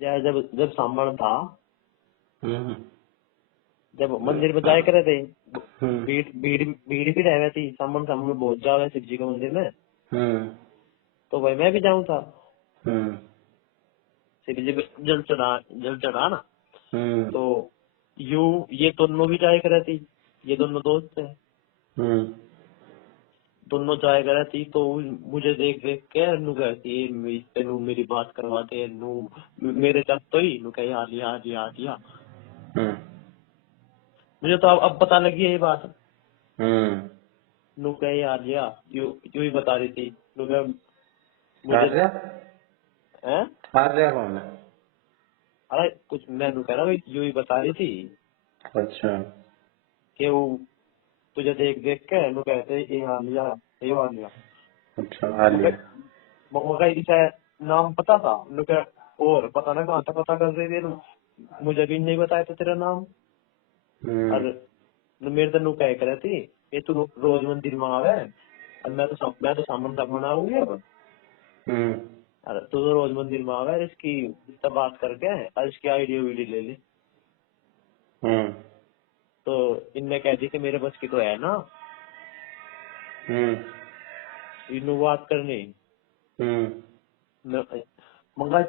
जब जब सामण था, हम्म जब मंदिर में जाए करे थे, हम्म भीड़ भी रह थी, सामण सामने बहुत ज्यादा शिव जी के मंदिर में। हम्म तो भाई मैं भी जाऊँ था, हम्म शिव जी पे जल चढ़ा ना। हम्म तो ये दोनों भी जाए करे थी, ये दोनों दोस्त थे, हम्म दोनों जाए करे थी। तो मुझे देख देख के नू कहती तेनू मेरी बात करवाते नू, मेरे जब तो ही नू कही आ लिया। हम्म मुझे तो अब पता लगी है ये बात। हम्म नू कही आ लिया, यू ही बता रही थी। नू कह मुझे आर्या है, आर्या कौन है? अरे कुछ मैं नू कह रहा हूँ, यू ही बता रही थी अच्छा कि वो तुझे देख देख के नू कहते ये आ लिया। अच्छा आर्या। मगा इसे नाम पता था, नू कह और पता ना कहाँ तक पता कर रही थी, मुझे भी नहीं बताया था तेरा नाम। और मेरे तो नू कह कर थी ये तू रोज मंदिर में आवे, और मैं तो सामने तक बनाऊंगी अब। हम्म अरे तू तो रोज मंदिर में आवे, इसकी इससे बात करके और इसकी आईडिया वीडियो ले ली। हम्म तो इनने कह दी कि मेरे बस की तो है ना हम्म इनू बात करनी। हम्म मंगा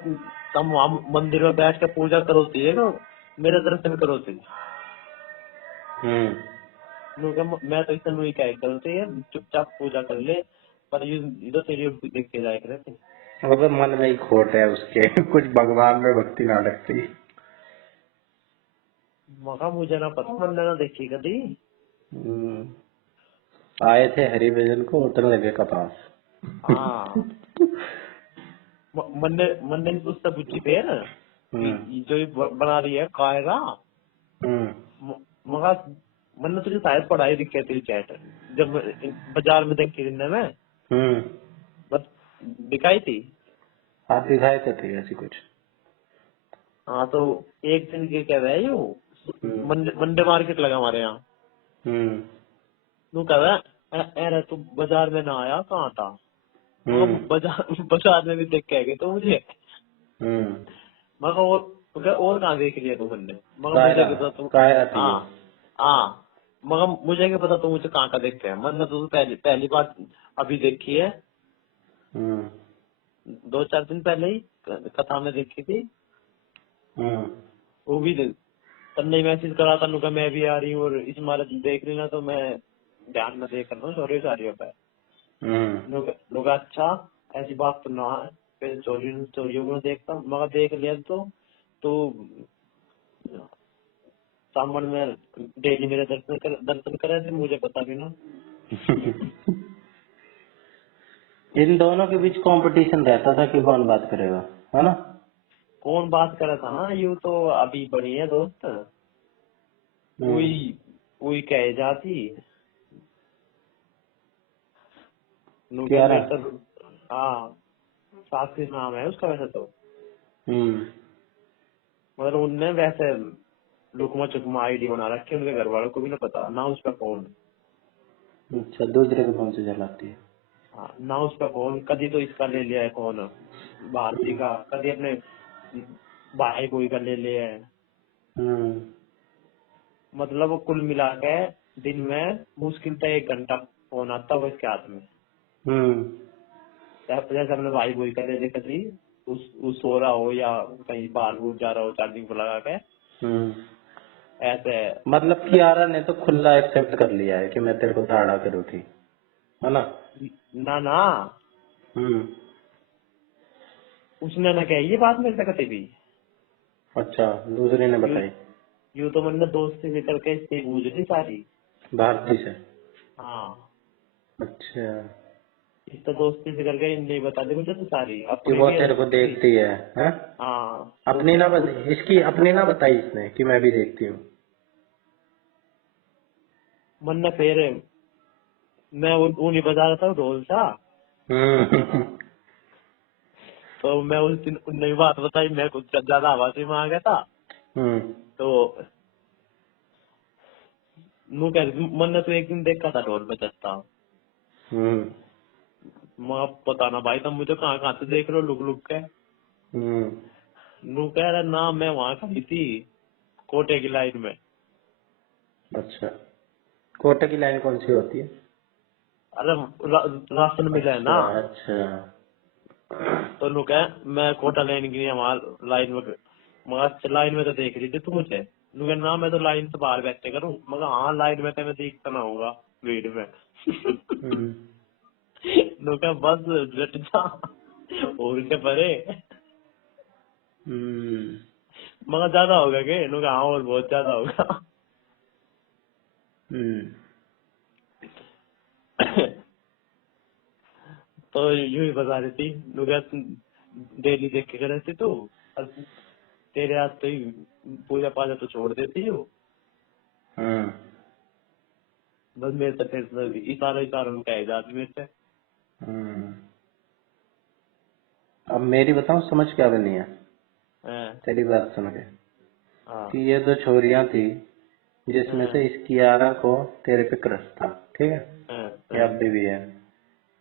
तुम वहाँ मंदिर में बैठ के पूजा करो थी ना, मेरे दर्शन करो थी। मैं तो इतना नहीं कह करते है, चुपचाप पूजा कर ले, पर ये तो तेरी देख के जाए करे। अबे मन में ही खोट है उसके कुछ भगवान में भक्ति ना लगती। मगा मुझे ना पता, मैंने ना देखी कभी। आए थे हरिभजन को उतरने लगे कपास। हाँ मन्ने मन्ने उससे पूछी फिर हम्म जो ये बना रही है कायरा। हम्म मगा मैंने तुझे शायद पढ़ाई दिखे थी चैट, जब बाजार में देखी थी मैं, हम्म बस दिखाई थी। आप दिखाए तो थे ऐसी कुछ। हाँ तो एक दिन के कह रहे यू हम्म मंडे मार्केट लगा हमारे यहाँ। हम्म तू कह रहा अरे तू बाजार में ना आया कहाँ था। मगर हम्म बाजार में भी देख के आ गए तो मुझे। हम्म मगर और कहाँ देख लिया तू मैंने, मगर मुझे कायरा क्या पता तू। कायरा थी हाँ वो। हाँ, मगर मुझे क्या पता तू मुझे कहाँ का देखते है, मतलब तू पहली बार अभी देखी है, हम्म 2-4 दिन पहले ही कथा में देखी थी। हम्म वो भी तब नहीं मैसेज करा था नुका मैं भी आ रही हूँ और इस मारे देख लेना, तो मैं ध्यान में देख रहा हूँ सॉरी सारी हो पाए। हम्म लोग अच्छा ऐसी बात तो ना है, फिर चोरियों को देखता हूँ, मगर देख लिया तो सामने में डेली मेरे दर्शन करे थे, मुझे पता भी ना। इन दोनों के बीच कंपटीशन रहता था कि कौन बात करेगा, है ना? कौन बात करे था ना, यू तो अभी बनी है दोस्त, हम्म वही वही कह जाती नुका प्यारा। मेरे तो। हाँ साक्षी नाम है उसका वैसे तो, हम्म मगर उनने वैसे लुकमा चुकमा आईडी बना रखी है, उनके घर वालों को भी ना पता ना उसका फोन। अच्छा दूसरे के फोन से चलाती है। हाँ, ना उसका फोन, कभी तो इसका ले लिया है फोन भारती का, कभी अपने भाई कोई का ले लिया है। हम्म मतलब वो कुल मिला के दिन में मुश्किल से 1 घंटा फोन आता है उसके हाथ में। हम्म जैसे अपने भाई कोई का ले लिया, कभी उस सो रहा हो या कहीं बाहर भूल जा रहा हो चार्जिंग पर लगा के, हम्म ऐसे। मतलब कियारा ने तो खुला एक्सेप्ट कर लिया है कि मैं तेरे को ताड़ा करूँ थी, है ना? ना ना, हम्म उसने ना कही ये बात मेरे से कभी भी। अच्छा दूसरे ने यू बताई। यू तो मैंने दोस्त से निकल के इससे पूछ ली सारी। भारती से। हाँ, अच्छा इस तो दोस्ती से करके नहीं बता दी मुझे तो सारी कि अपनी वो भी और तेरे को उसकी भी। देखती है, हैं? हाँ अपनी ना उस इसकी अपनी ना बताई इसने कि मैं भी देखती हूँ। मन ने फिर मैं वो नहीं बजा रहा था ढोल सा, हम्म तो मैं उस दिन नई बात बताई, मैं कुछ ज्यादा आवाज़ी में आ गया था। हम्म तो नू कह मन ने तो एक दिन देखा था ढोल बजाता। हम्म मैं पता ना भाई तुम मुझे कहाँ कहाँ से देख रहे हो लुक लुक के। हम्म नू कह रहा ना मैं वहाँ खड़ी थी कोटे की लाइन में। अच्छा, कोटे की लाइन कौन सी होती है? अरे राशन मिला है ना। अच्छा अच्छा। तो नू कह मैं कोटा लाइन की नहीं वहाँ लाइन में, मगर लाइन में तो देख रही थी तू मुझे। नू कह ना मैं तो लाइन से बाहर बैठे करूँ, मगर हाँ लाइन में तो मैं देखता ना होगा भीड़ में। नू कह बस डट जा और क्या परे। मगर ज्यादा होगा के? नू कहा हाँ और बहुत ज्यादा होगा। तो यूं ही बता रही थी। नू कह डेली देख के रहती तू, और तेरे हाथ तो ही पूजा पाजा तो छोड़ देती हो। बस मेरे से फिर इशारों में कह जाती मेरे से। अब मेरी बताऊं समझ क्या बनी है हाँ तेरी बात सुन के? हाँ कि ये दो छोरियां थी जिसमें से इस कियारा को तेरे पे क्रश था, ठीक है, हाँ ये अभी भी है।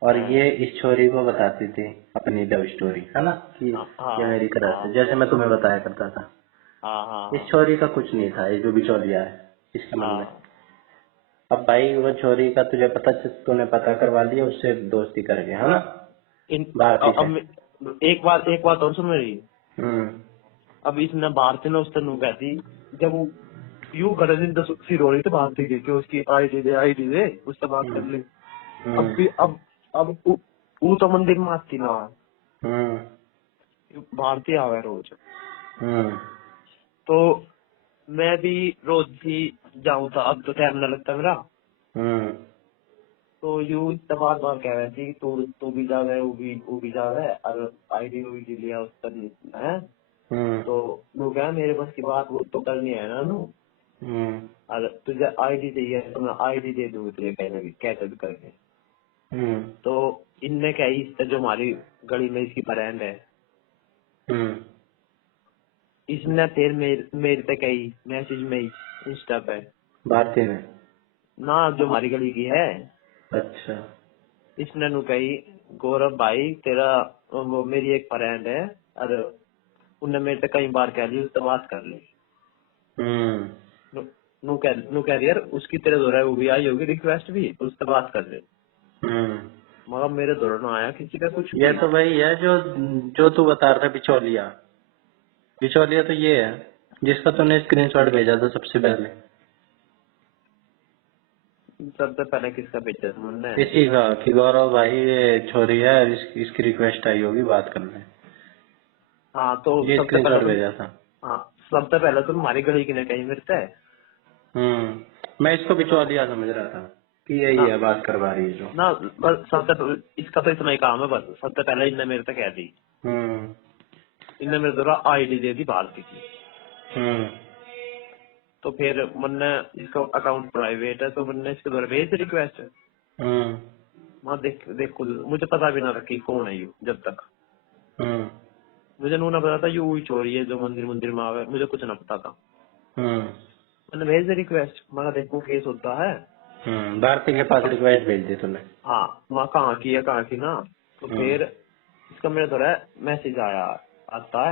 और ये इस छोरी को बताती थी अपनी लव स्टोरी, है ना, कि ये मेरी क्रश है, जैसे मैं तुम्हें बताया करता था। इस छोरी का कुछ नहीं था, ये जो बिचौलिया है इसके मन में। अब भाई वो छोरी का तुझे पता, तूने पता करवा लिया उससे, दोस्ती करके, है ना, भारती से। अब एक बात और सुन मेरी। अब इसने भारती ने उससे नू कहती, जब वो यूं खड़े दिन तो फिर हो रही थी भारती की कि उसकी आईडी दे उससे बात कर ले। अब भी अब वो तो मंदिर में आती ना, भारती आवे रोज। तो मैं भी रोज ही जाऊँ था, अब तो टाइम न लगता मेरा। तो यूं बार बार कह रहे थे तू भी जा रहा है, वो भी जा रहा है, और आईडी लिया उस पर है। तो वो कहा मेरे बस की बात वो तो करनी है ना नू, और तुझे आईडी चाहिए तो मैं आईडी दे दूंगी तुझे कैसे भी करके। तो इनने क्या ही जो हमारी गली में इसकी फ्रेंड है, इसने फिर मेरे पे कही मैसेज में ही इंस्टा पे, भारती ने ना जो हमारी गली की है। अच्छा इसने नु कही गौरव भाई तेरा वो मेरी एक फ्रेंड है, और उनने मेरे से कई बार कह ली उससे बात कर ले। नु कह रही यार उसकी तेरे दौरा वो भी आई होगी रिक्वेस्ट भी, उससे बात कर ले। मगर मेरे दौरा ना आया किसी का कुछ ये भी। तो वही है जो जो तू बता रहा था, बिचौलिया। बिचौलिया तो ये है जिसका तूने स्क्रीनशॉट भेजा था सबसे पहले। सबसे पहले किसका भेजा था मुन्ने? इसी का, कि गौरव भाई ये छोरी है और इसकी रिक्वेस्ट आई होगी बात करने। हाँ तो ये सबसे पहले स्क्रीनशॉट तुम, भेजा था। हाँ सबसे पहले तुम हमारी गली की ने कही मेरे से मैं इसको बिचौलिया समझ रहा था कि यही ना, है बात करवा रही है जो। ना बस इसका तो इतना ही काम है। बस सबसे पहले इनने मेरे से कह दी, इनने मेरे द्वारा आईडी दे दी भारती की। तो फिर मैंने इसका अकाउंट प्राइवेट है तो मैंने इसके द्वारा भेज रिक्वेस्ट। मैं देख खुद मुझे पता भी ना था कि कौन है यू। जब तक मुझे नू ना पता था यू हुई चोरी है जो मंदिर में आवे, मुझे कुछ ना पता था। मैंने भेज रिक्वेस्ट, मगर देखो केस होता है। भारती के पास रिक्वेस्ट भेज दी तूने? हाँ वहाँ कहाँ की ना। तो फिर इसका मेरे द्वारा मैसेज आता है